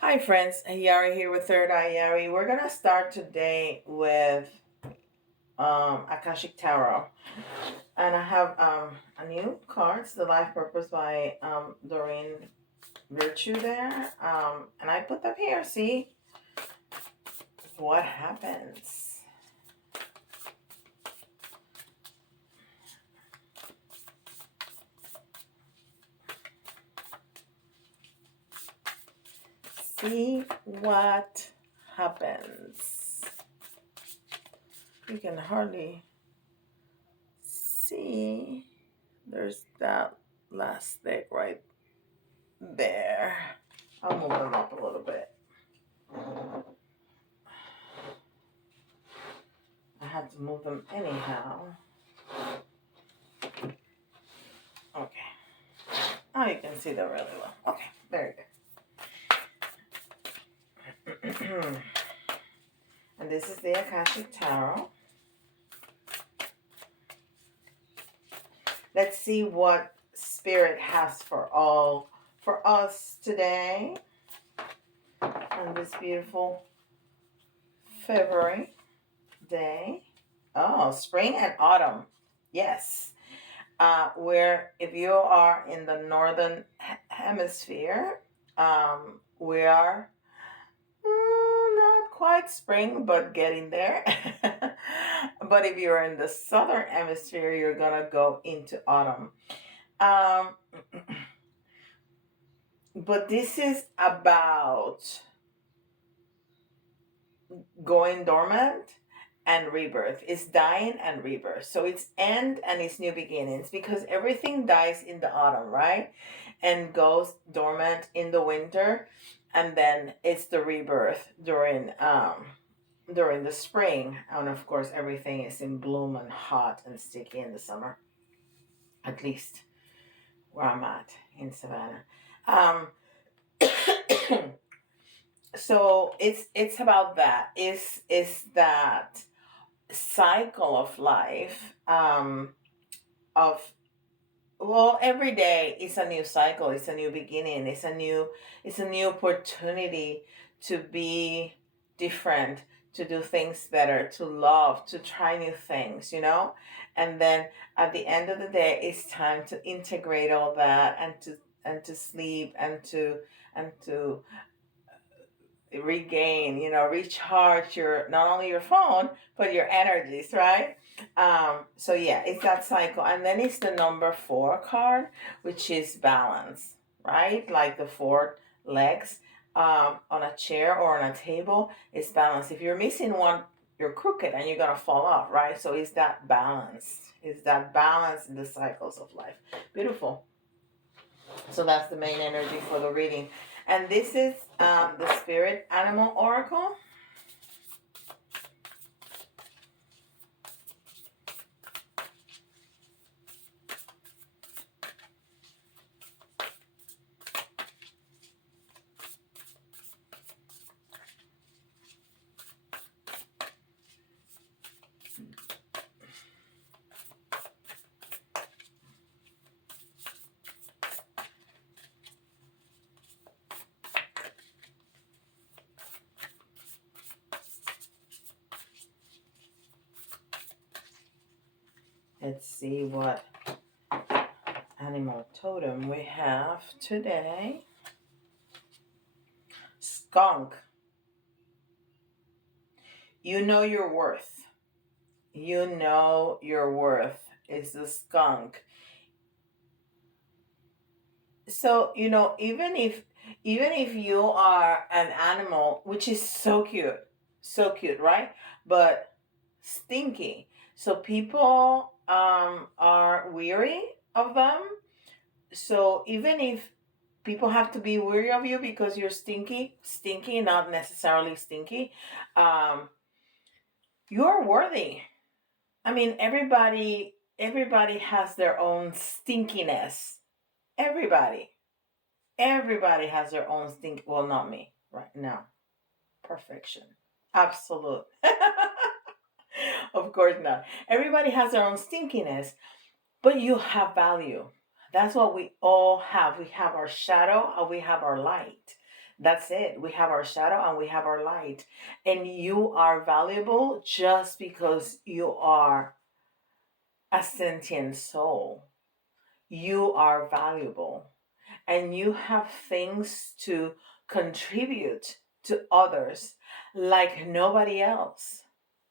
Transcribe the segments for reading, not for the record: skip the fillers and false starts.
Hi friends, Yari here with Third Eye Yari. We're gonna start today with Akashic Tarot, and I have a new cards, The Life Purpose by Doreen Virtue there, and I put them here. See what happens. See what happens. You can hardly see. There's that last stick right there. I'll move them up a little bit. I had to move them anyhow. Okay. Now you can see them really well. Okay, very good. And this is the Akashic Tarot. Let's see what Spirit has for us today on this beautiful February day. Oh, spring and autumn. Yes. Where if you are in the northern hemisphere, we are not quite spring, but getting there. But if you're in the southern hemisphere, you're gonna go into autumn. Um, but this is about going dormant and rebirth. It's dying and rebirth. So it's end and it's new beginnings because everything dies in the autumn, right? And goes dormant in the winter, and then it's the rebirth during the spring, and of course everything is in bloom and hot and sticky in the summer, at least where I'm at in Savannah. um so it's about that, is that cycle of life, of, well, every day is a new cycle, it's a new beginning, it's a new opportunity to be different, to do things better, to love, to try new things, and then at the end of the day it's time to integrate all that, and to sleep, and to regain, recharge your, not only your phone, but your energies, right? So yeah, it's that cycle. And then it's the number 4 card, which is balance, right? Like the 4 legs on a chair or on a table is balance. If you're missing one, you're crooked and you're gonna fall off, right? So it's that balance. It's that balance in the cycles of life. Beautiful. So that's the main energy for the reading. And this is the Spirit Animal Oracle. Let's see what animal totem we have today. Skunk. You know your worth. You know your worth is the skunk. So, even if you are an animal, which is so cute, right? But stinky. So people are weary of them. So even if people have to be weary of you because you're stinky, not necessarily stinky, um, you're worthy. I mean, everybody has their own stinkiness. Everybody. Everybody has their own stink. Well, not me, right now. Perfection. Absolute. Of course not. Everybody has their own stinkiness, but you have value. That's what we all have. We have our shadow and we have our light. That's it. We have our shadow and we have our light. And you are valuable just because you are a sentient soul. You are valuable. And you have things to contribute to others like nobody else.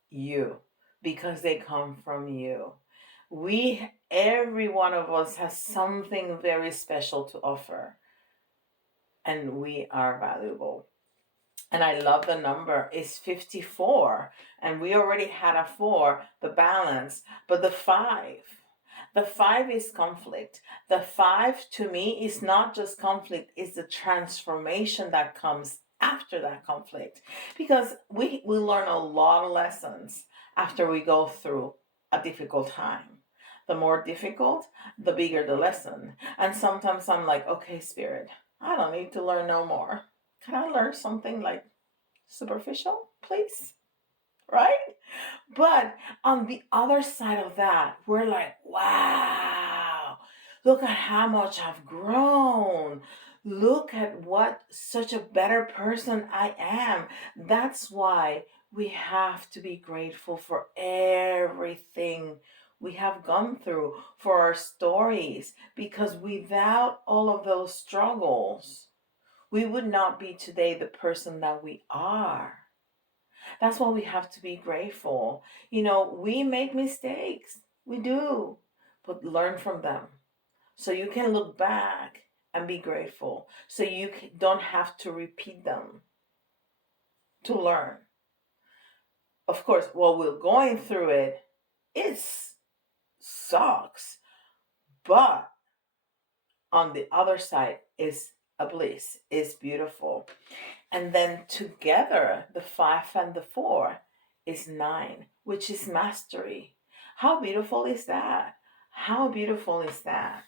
You, because they come from you. Every one of us has something very special to offer, and we are valuable. And I love the number. It's 54, and we already had a 4, the balance, but the five is conflict. The 5 to me is not just conflict, it's the transformation that comes after that conflict. Because we learn a lot of lessons after we go through a difficult time. The more difficult, the bigger the lesson. And sometimes I'm like, okay, Spirit, I don't need to learn no more. Can I learn something like superficial, please? Right? But on the other side of that, we're like, wow, look at how much I've grown. Look at what such a better person I am. That's why we have to be grateful for everything we have gone through, for our stories, because without all of those struggles, we would not be today the person that we are. That's why we have to be grateful. We make mistakes. We do. But learn from them. So you can look back and be grateful. So you don't have to repeat them to learn. Of course, while we're going through it, it sucks. But on the other side is a bliss, is beautiful. And then together, the 5 and the 4 is 9, which is mastery. How beautiful is that? How beautiful is that?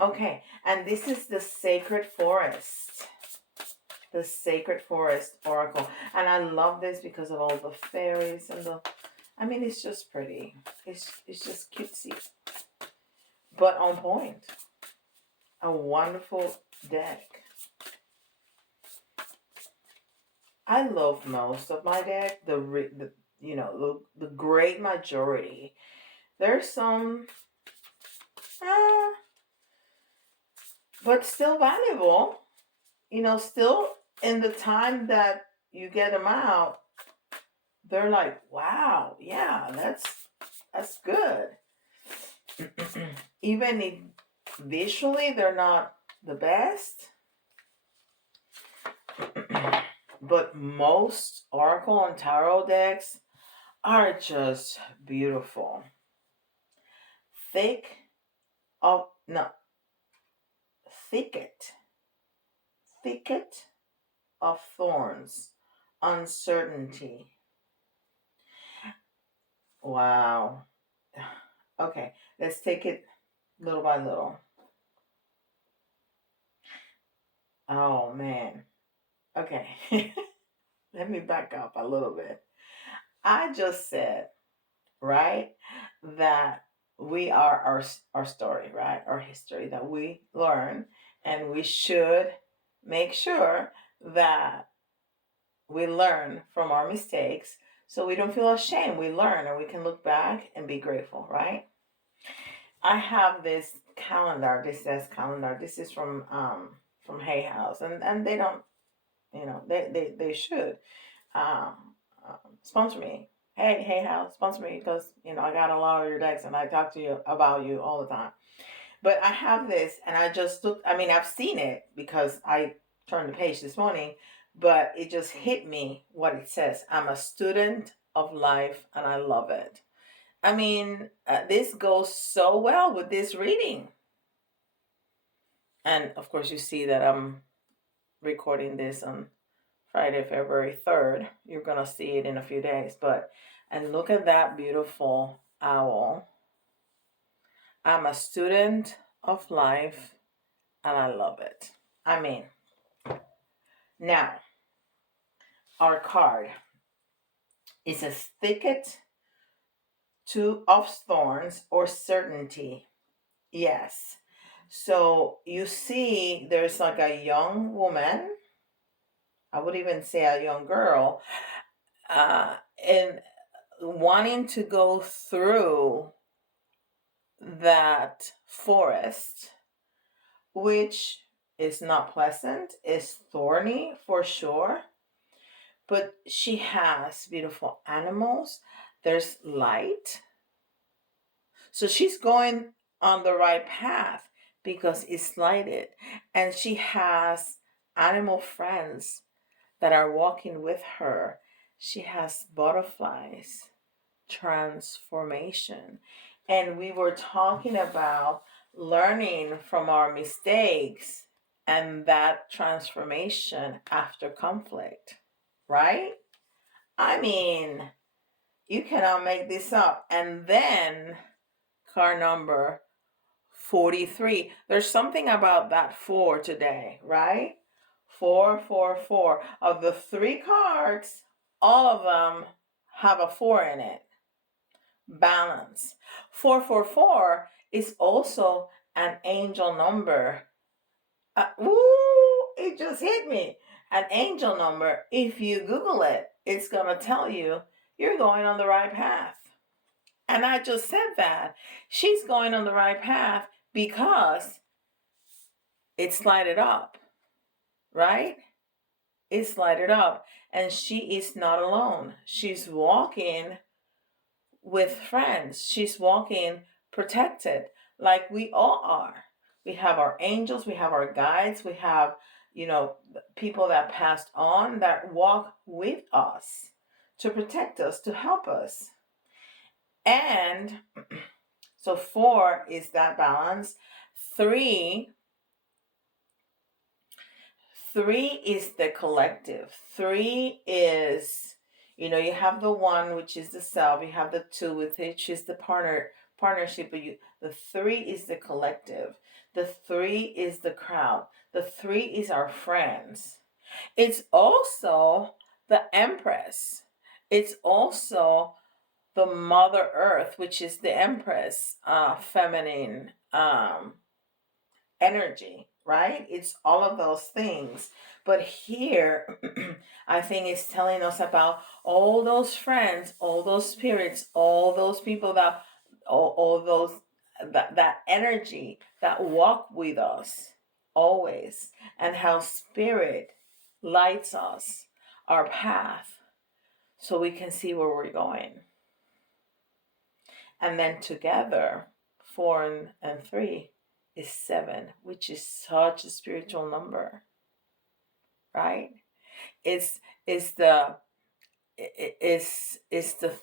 Okay, and this is the sacred forest. The sacred forest oracle. And I love this because of all the fairies and it's just pretty. It's just cutesy. But on point. A wonderful deck. I love most of my deck. The great majority. There's some, but still valuable. Still in the time that you get them out, they're like, wow, yeah, that's good. Even if visually they're not the best. But most Oracle and Tarot decks are just beautiful. Thicket of thorns, uncertainty. Wow. Okay, let's take it little by little. Oh man. Okay. Let me back up a little bit. I just said, right, that we are our story, right? Our history that we learn, and we should make sure that we learn from our mistakes so we don't feel ashamed. We learn and we can look back and be grateful, right? I have this calendar. This says calendar. This is from Hay House, and they don't, they should um, sponsor me. Hey House, sponsor me because I got a lot of your decks and I talk to you about you all the time. But I have this, and I just looked. I've seen it because I turned the page this morning, but it just hit me what it says. I'm a student of life, and I love it. This goes so well with this reading. And of course, you see that I'm recording this on Friday, February 3rd. You're going to see it in a few days. And look at that beautiful owl. I'm a student of life, and I love it. Now, our card is a thicket of thorns or certainty. Yes. So you see, there's like a young woman, I would even say a young girl, and wanting to go through that forest, which is not pleasant, is thorny for sure, but she has beautiful animals. There's light. So she's going on the right path because it's lighted. And she has animal friends that are walking with her. She has butterflies, transformation. And we were talking about learning from our mistakes and that transformation after conflict, right? I mean, you cannot make this up. And then car number 43. There's something about that 4 today, right? 444. Of the 3 cards, all of them have a 4 in it. Balance. 444 is also an angel number. It just hit me. An angel number. If you Google it, it's going to tell you you're going on the right path. And I just said that. She's going on the right path because it's lighted up, right? It's lighted up. And she is not alone. She's walking with friends. She's walking protected, like we all are. We have our angels, we have our guides, we have, people that passed on that walk with us to protect us, to help us. And so 4 is that balance. 3 is the collective. 3 is, you have the 1, which is the self. You have the 2, which is the partnership. But the 3 is the collective. The 3 is the crowd. The 3 is our friends. It's also the Empress. It's also the Mother Earth, which is the Empress, feminine energy, right? It's all of those things. But here, I think it's telling us about all those friends, all those spirits, all those people all those, that energy that walk with us always, and how spirit lights us, our path, so we can see where we're going. And then together, 4 and 3 is 7, which is such a spiritual number, right? It's the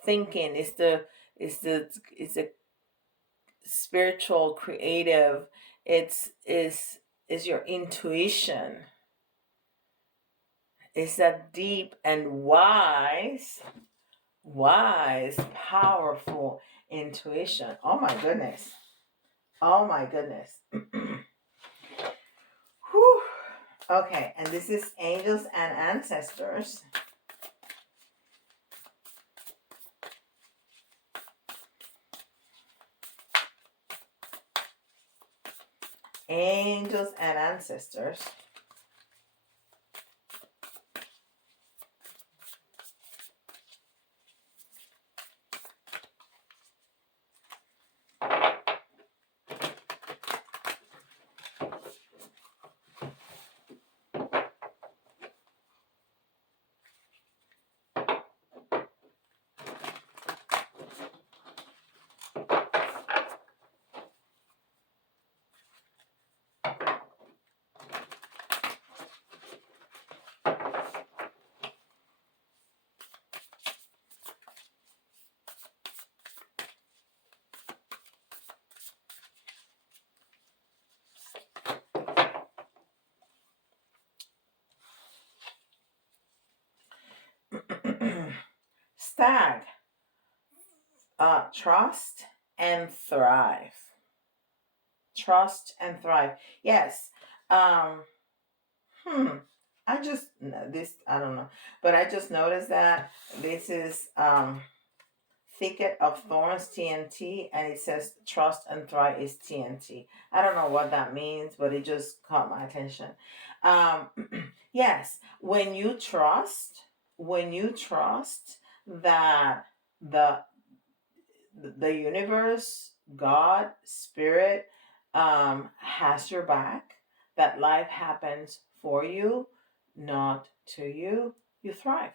thinking, it's the spiritual creative. It's is your intuition. It's that deep and wise, powerful intuition. Oh my goodness. Oh my goodness. Whew. Okay, and this is angels and ancestors. Angels and ancestors. Stag. Trust and thrive. Trust and thrive. Yes. I just this I don't know, but I just noticed that this is thicket of thorns, TNT, and it says trust and thrive is TNT. I don't know what that means, but it just caught my attention. Um, yes, when you trust that the the universe, God, spirit, has your back, that life happens for you, not to you, you thrive.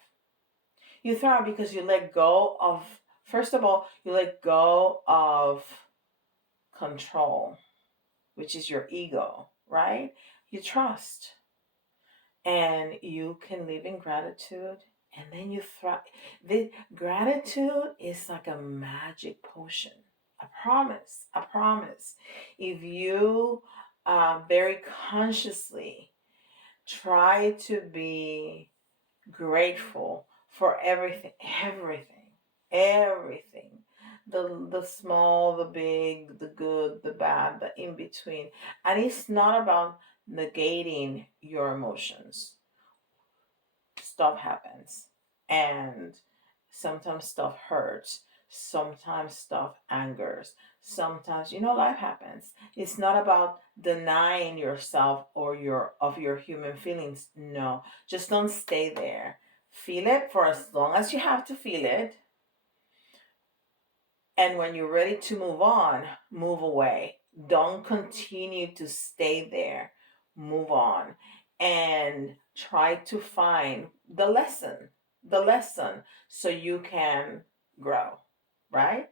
You thrive because you let go of, first of all, you let go of control, which is your ego, right? You trust and you can live in gratitude and then you thrive. The gratitude is like a magic potion. I promise. I promise. If you very consciously try to be grateful for everything, everything, everything. The small, the big, the good, the bad, the in between. And it's not about negating your emotions. Stuff happens. And sometimes stuff hurts. Sometimes stuff angers. Sometimes, life happens. It's not about denying yourself or your human feelings. No. Just don't stay there. Feel it for as long as you have to feel it. And when you're ready to move on, move away. Don't continue to stay there. Move on and try to find the lesson so you can grow, right?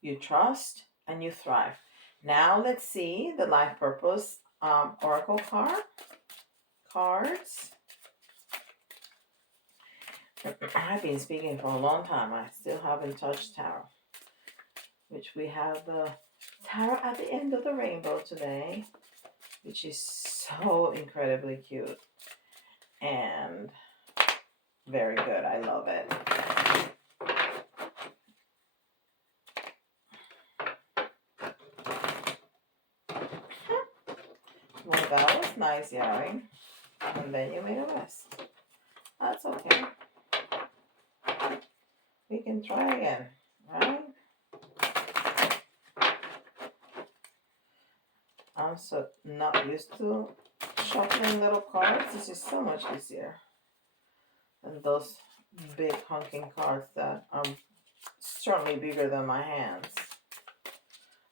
You trust and you thrive. Now let's see the life purpose oracle cards. I've been speaking for a long time. I still haven't touched tarot, which we have the tarot at the end of the rainbow today, which is so incredibly cute and very good. I love it. Well, that was nice, Yari. And then you made a mess. That's okay. We can try again, right? I'm so not used to shuffling little cards. This is so much easier than those big honking cards that are certainly bigger than my hands.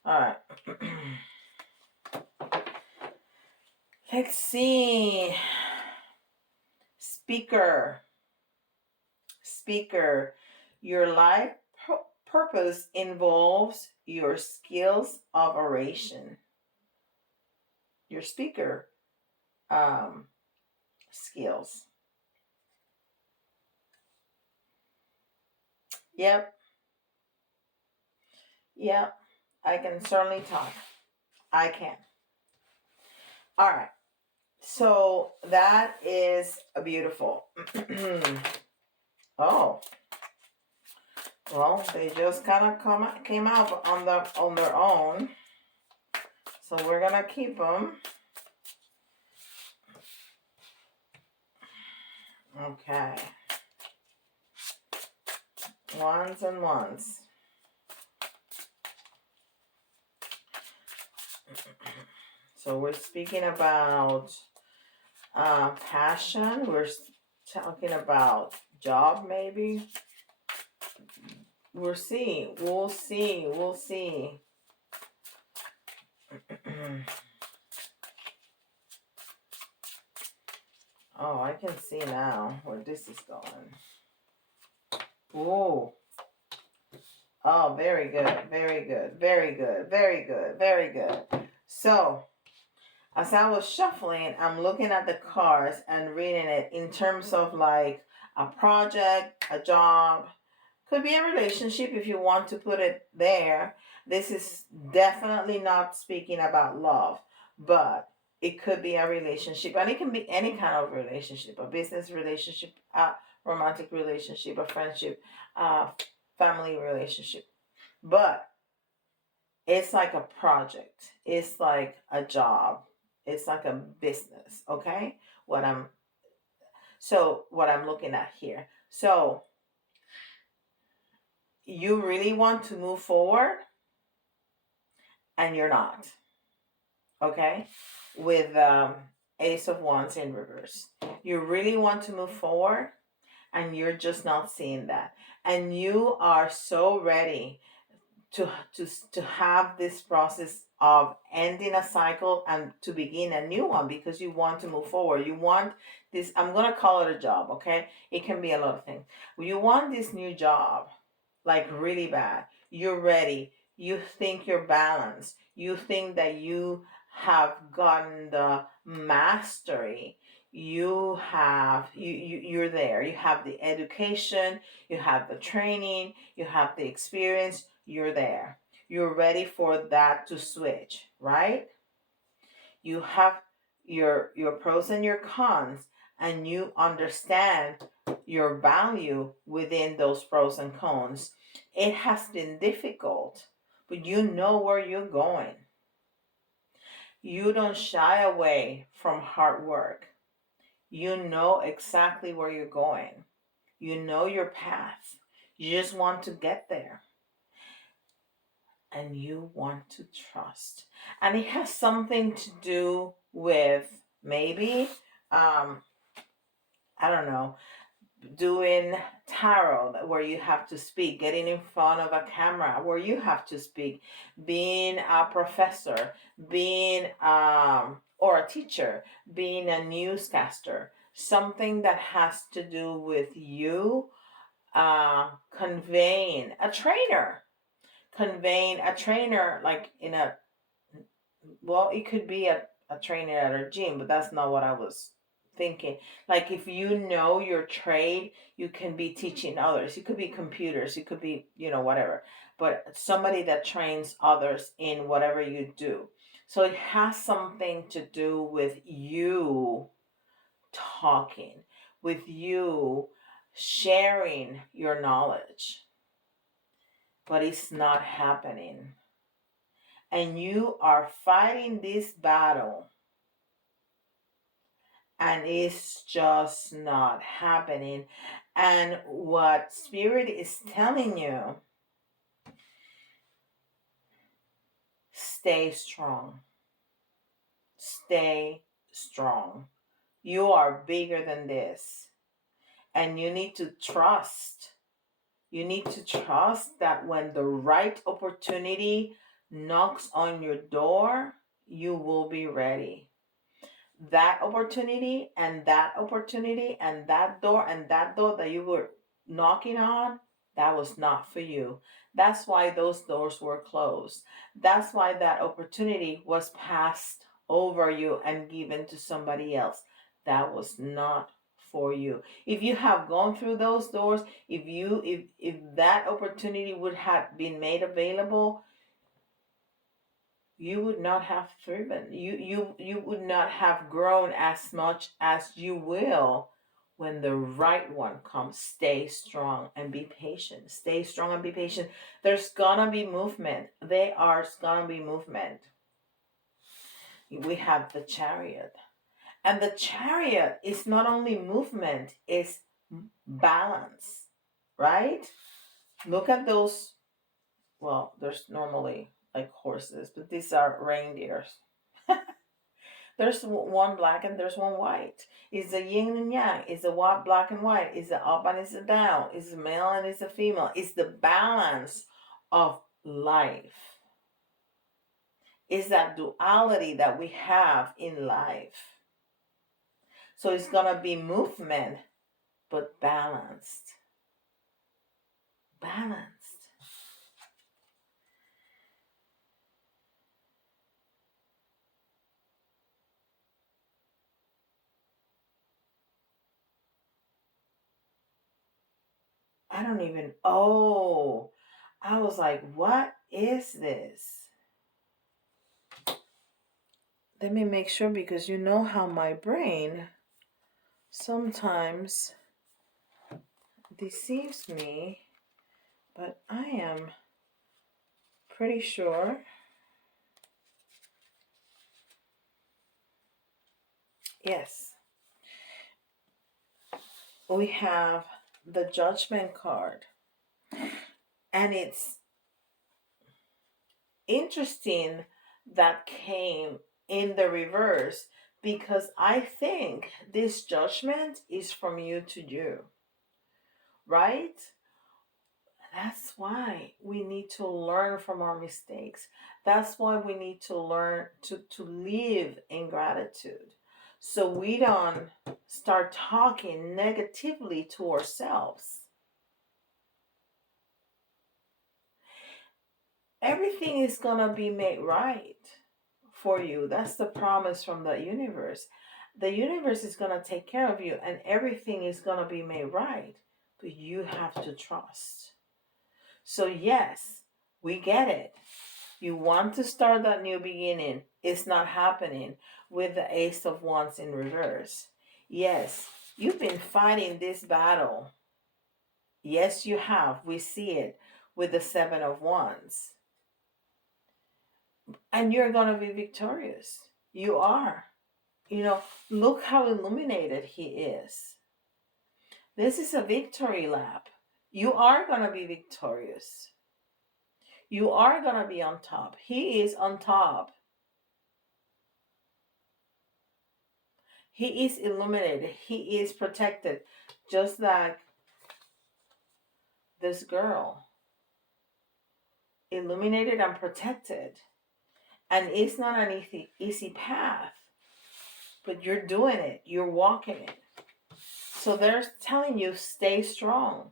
All right. Let's see. Speaker. Your life purpose involves your skills of oration. Your speaker skills. Yep. I can certainly talk. I can. All right. So that is beautiful. Oh. Well, they just kind of came out on their own. So we're going to keep them. Okay. Ones and ones. So we're speaking about passion. We're talking about job, maybe. We'll see. We'll see. Oh, I can see now where this is going. Ooh. Oh, very good. So, as I was shuffling, I'm looking at the cards and reading it in terms of like a project, a job. Could be a relationship if you want to put it there. This is definitely not speaking about love, but it could be a relationship, and it can be any kind of relationship: a business relationship, a romantic relationship, a friendship, a family relationship. But it's like a project. It's like a job. It's like a business. Okay, what I'm looking at here. So you really want to move forward and you're not. Okay? With Ace of Wands in reverse. You really want to move forward and you're just not seeing that. And you are so ready to to have this process of ending a cycle and to begin a new one because you want to move forward. You want this, I'm going to call it a job, okay? It can be a lot of things. You want this new job like really bad. You're ready. You think you're balanced. You think that you have gotten the mastery. You're there. You have the education, you have the training, you have the experience, you're there. You're ready for that to switch, right? You have your pros and your cons, and you understand your value within those pros and cons. It has been difficult, but you know where you're going. You don't shy away from hard work. You know exactly where you're going. You know your path. You just want to get there. And you want to trust. And it has something to do with maybe, I don't know, doing tarot where you have to speak, getting in front of a camera where you have to speak, being a professor, being or a teacher, being a newscaster, something that has to do with you conveying a trainer like in a, well, it could be a trainer at a gym, but that's not what I was thinking. Like if you know your trade, you can be teaching others. You could be computers, you could be, whatever. But somebody that trains others in whatever you do. So it has something to do with you talking, with you sharing your knowledge. But it's not happening. And you are fighting this battle and it's just not happening. And what spirit is telling you, stay strong. Stay strong. You are bigger than this. And you need to trust. You need to trust that when the right opportunity knocks on your door, you will be ready. That opportunity and that opportunity and that door that you were knocking on, that was not for you. That's why those doors were closed. That's why that opportunity was passed over you and given to somebody else. That was not for you. If you have gone through those doors, if that opportunity would have been made available, you would not have thriven. You would not have grown as much as you will when the right one comes. Stay strong and be patient. Stay strong and be patient. There's gonna be movement. There's gonna be movement. We have the Chariot. And the Chariot is not only movement, it's balance, right? Look at those. Well, there's normally like horses, but these are reindeers. There's one black and there's one white. Is the yin and yang? Is the what black and white? Is the up and is the down? Is the male and is the female? Is the balance of life? Is that duality that we have in life? So it's gonna be movement, but balanced. Balanced. I don't even. Oh, I was like, what is this? Let me make sure because you know how my brain sometimes deceives me, but I am pretty sure. Yes, we have the Judgment card. And it's interesting that came in the reverse, because I think this judgment is from you to you, right? That's why we need to learn from our mistakes. That's why we need to learn to live in gratitude, so we don't start talking negatively to ourselves. Everything is going to be made right for you. That's the promise from the universe. The universe is going to take care of you, and everything is going to be made right. But you have to trust. So, yes, we get it. You want to start that new beginning. It's not happening with the Ace of Wands in reverse. Yes, you've been fighting this battle. Yes, you have. We see it with the Seven of Wands. And you're going to be victorious. You are. Look how illuminated he is. This is a victory lap. You are going to be victorious. You are going to be on top. He is on top. He is illuminated. He is protected. Just like this girl. Illuminated and protected. And it's not an easy path. But you're doing it. You're walking it. So they're telling you, stay strong.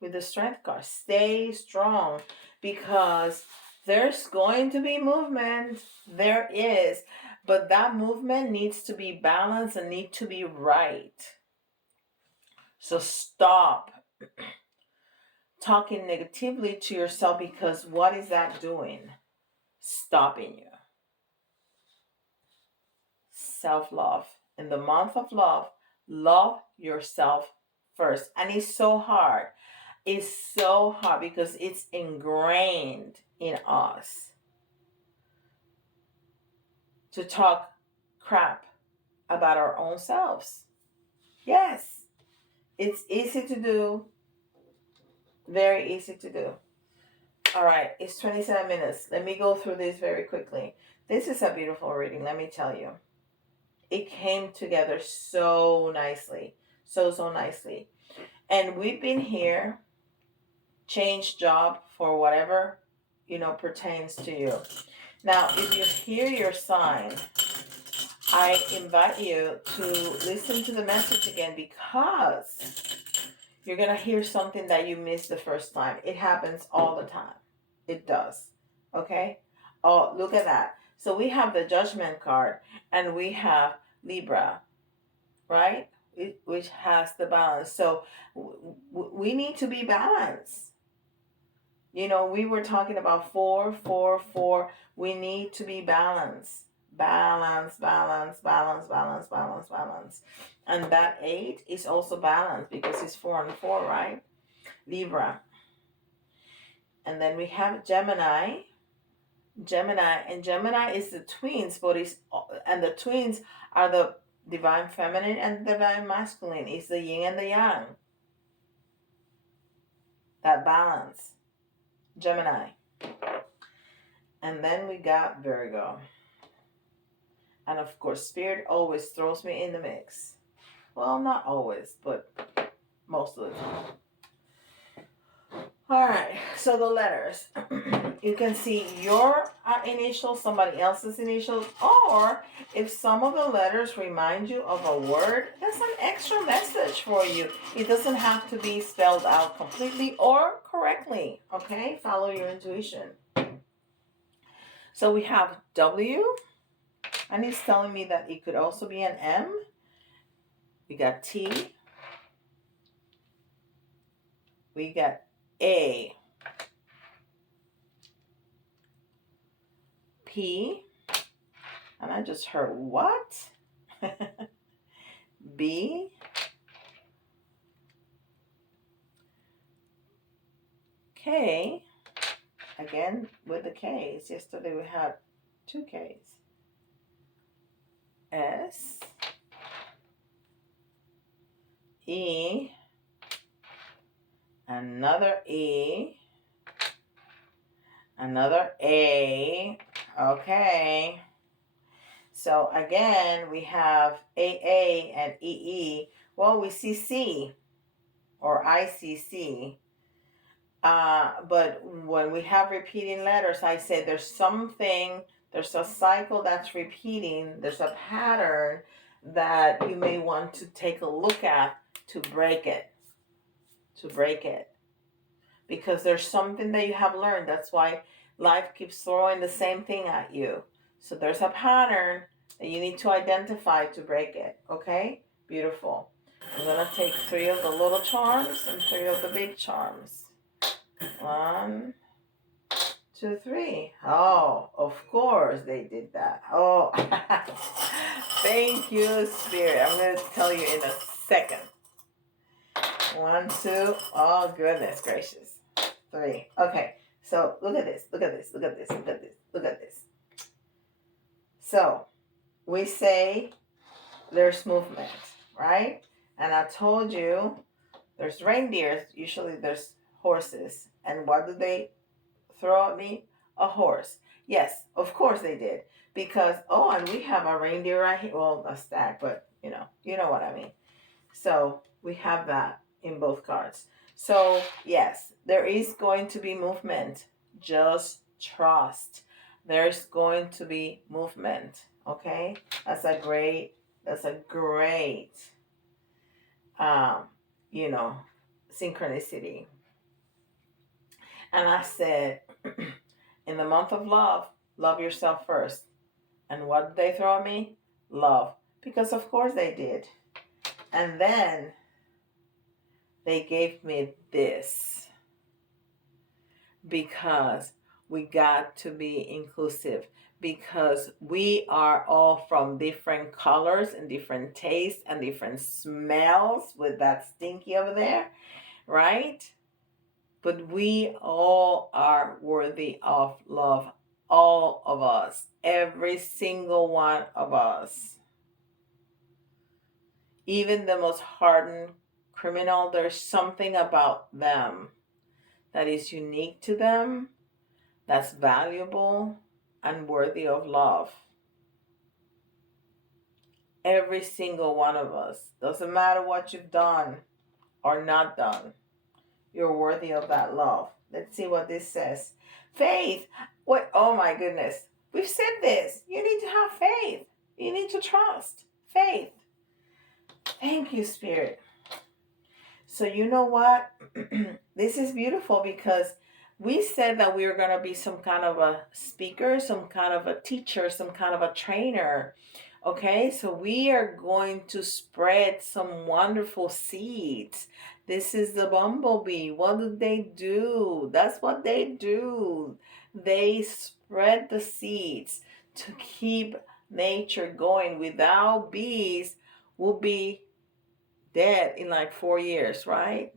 With the strength card, stay strong, because there's going to be movement. There is. But that movement needs to be balanced and need to be right. So stop talking negatively to yourself, because what is that doing? Stopping you. Self-love. In the month of love, love yourself first. And it's so hard. It's so hard because it's ingrained in us to talk crap about our own selves. Yes, it's easy to do. Very easy to do. All right, it's 27 minutes. Let me go through this very quickly. This is a beautiful reading, let me tell you. It came together so nicely. So nicely. And we've been here, change job for whatever, pertains to you. Now, if you hear your sign, I invite you to listen to the message again, because you're going to hear something that you missed the first time. It happens all the time. It does. Okay? Oh, look at that. So we have the Judgment card, and we have Libra, right? Which has the balance. So we need to be balanced. We were talking about 4, 4, 4. We need to be balanced. Balance, balance, balance, balance, balance, balance. And that 8 is also balanced because it's 4 and 4, right? Libra. And then we have Gemini. And Gemini is the twins, and the twins are the divine feminine and the divine masculine. It's the yin and the yang. That balance. Gemini. And then we got Virgo. And of course, Spirit always throws me in the mix. Well, not always, but most of the time. All right, so the letters. You can see your initials, somebody else's initials, or if some of the letters remind you of a word, that's an extra message for you. It doesn't have to be spelled out completely or correctly, okay? Follow your intuition. So we have W, and it's telling me that it could also be an M. We got T. We got A. P. And I just heard what? B. K. Again with the K's. Yesterday we had 2 K's. S. E. Another E. Another A. Okay. So again, we have AA and EE. Well, we see C or ICC. But when we have repeating letters, I say there's something, there's a cycle that's repeating, there's a pattern that you may want to take a look at to break it. To break it. Because there's something that you have learned. That's why life keeps throwing the same thing at you. So there's a pattern that you need to identify to break it. Okay? Beautiful. I'm going to take 3 of the little charms and 3 of the big charms. 1, 2, 3. Oh, of course they did that. Oh, thank you, Spirit. I'm going to tell you in a second. 1, 2. Oh, goodness gracious. 3. Okay, so look at this. Look at this. Look at this. Look at this. Look at this. So we say there's movement, right? And I told you there's reindeers. Usually there's horses. And what do they throw at me? A horse. Yes, of course they did. Because, oh, and we have a reindeer right here. Well, a stack, but you know what I mean. So we have that in both cards. So yes, there is going to be movement. Just trust. There's going to be movement. Okay? That's a great, um, you know, synchronicity. And I said, in the month of love, love yourself first. And what did they throw at me? Love. Because of course they did. And then they gave me this. Because we got to be inclusive. Because we are all from different colors and different tastes and different smells with that stinky over there, right? But we all are worthy of love. All of us. Every single one of us. Even the most hardened criminal, there's something about them that is unique to them, that's valuable and worthy of love. Every single one of us. Doesn't matter what you've done or not done. You're worthy of that love. Let's see what this says. Faith. What? Oh my goodness. We've said this. You need to have faith. You need to trust. Faith. Thank you, Spirit. So you know what? This is beautiful because we said that we were going to be some kind of a speaker, some kind of a teacher, some kind of a trainer. Okay, so we are going to spread some wonderful seeds. This is the bumblebee. What do they do? That's what they do. They spread the seeds to keep nature going. Without bees, we'll be dead in like 4 years, right?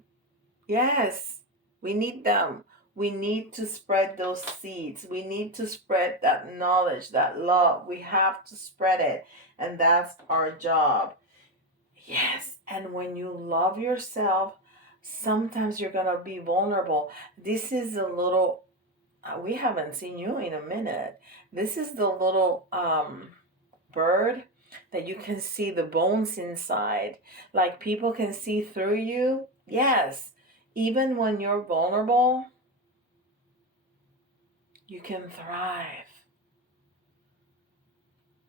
Yes, we need them. We need to spread those seeds. We need to spread that knowledge, that love. We have to spread it. And that's our job. Yes. And when you love yourself, sometimes you're going to be vulnerable. This is a little, we haven't seen you in a minute. This is the little bird that you can see the bones inside. Like people can see through you. Yes. Even when you're vulnerable, you can thrive.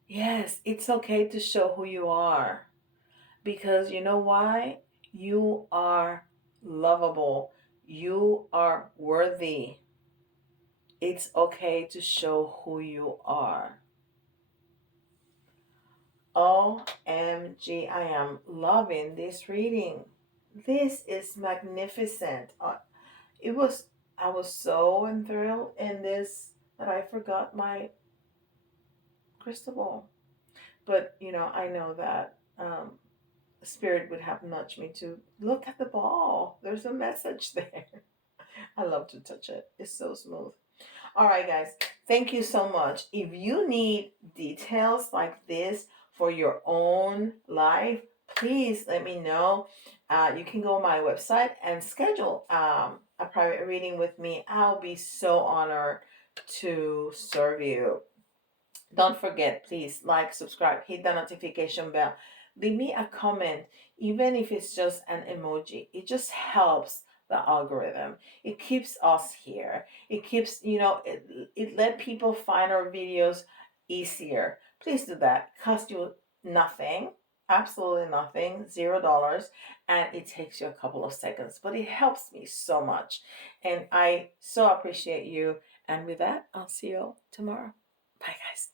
Yes, it's okay to show who you are. Because you know why? You are lovable. You are worthy. It's okay to show who you are. OMG, I am loving this reading. This is magnificent. I was so enthralled in this that I forgot my crystal ball. But, I know that Spirit would have nudged me to look at the ball. There's a message there. I love to touch it. It's so smooth. All right, guys. Thank you so much. If you need details like this for your own life, please let me know. You can go on my website and schedule a private reading with me. I'll be so honored to serve you. Don't forget, please like, subscribe, hit the notification bell. Leave me a comment, even if it's just an emoji. It just helps the algorithm. It keeps us here. It keeps, it let people find our videos easier. Please do that. It costs you nothing, absolutely nothing, $0, and it takes you a couple of seconds, but it helps me so much. And I so appreciate you. And with that, I'll see you all tomorrow. Bye, guys.